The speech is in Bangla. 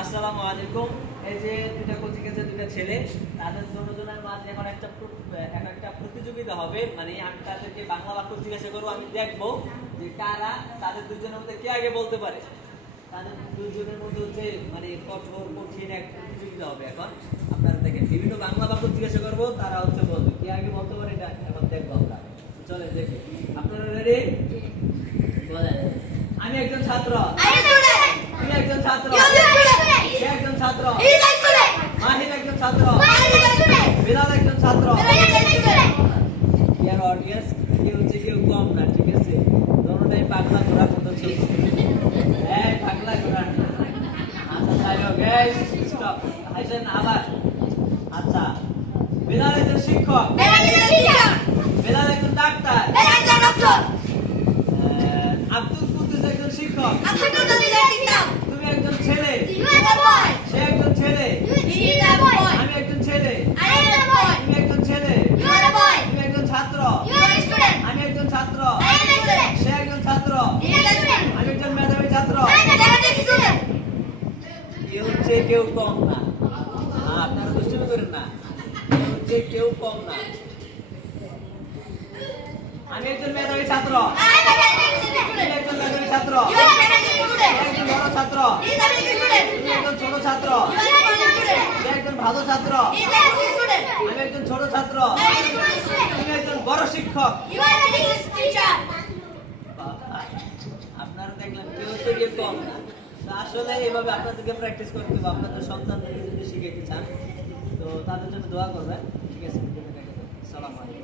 আসসালামু আলাইকুম। এই যে দুইটা কোচিং এর দুইটা ছেলে, তাদের দুজনের মাঝে এখন একটা প্রতিযোগিতা হবে। মানে আমি তাদেরকে বাংলা বাক্য জিজ্ঞাসা করবো, আমি দেখবো যে কারা তাদের দুজনের মধ্যে কে আগে বলতে পারে। তাদের দুজনের মধ্যে হচ্ছে মানে কঠোর কঠিন এক প্রতিযোগিতা হবে। এখন আপনারা দেখেন, বিভিন্ন বাংলা বাক্য জিজ্ঞাসা করবো, তারা হচ্ছে বলবে কে আগে বলতে পারে, এটা এখন দেখবো আমরা। চলে দেখি, আপনারা রেডি? বলেন। আমি একজন ছাত্র। তুমি একজন ছাত্র। সে একজন ছাত্র। মাহির একজন ছাত্র। বিলাল একজন ছাত্র। ইয়ার অডিয়েন্স কেউ হচ্ছে কেউ কম না, ঠিক আছে? দোনোটাই পাগলা ঘোড়ার মতো চলছে। এই পাগলা ঘোড়া। আচ্ছা যাই হোক, এই স্টপ। হাইছেন আবার। আচ্ছা, বিলাল একজন শিক্ষক। বিলাল একজন ডাক্তার। আব্দুল কুদ্দুস একজন শিক্ষক। তুমি একজন ছেলে। সে একজন ছেলে। আমি একজন ছেলে। তুমি একজন ছেলে। তুমি একজন ছাত্র। আমি একজন ছাত্র। সে একজন ছাত্র। আমি একজন মেধাবী ছাত্র। কেউ হচ্ছে কেউ কম না। আপনারা দুষ্টুমি করেন না। কেউ হচ্ছে কেউ কম না। আমি একজন মেধাবী ছাত্র। তুমি একজন মেধাবী ছাত্র। একজন বড় ছাত্র। তুমি একজন ছোট ছাত্র। সে একজন ভালো ছাত্র। আমি একজন ছোট ছাত্র। তুমি একজন বড় শিক্ষক। আপনারা দেখলেন কেউ হচ্ছে কেউ কম না। আসলে এইভাবে আপনাদেরকে প্র্যাকটিস করতে হবে। আপনাদের সন্তানদের যদি শিখাইতে চান তো তাদের জন্য দোয়া করবেন, ঠিক আছে? সালাম আলাইকুম।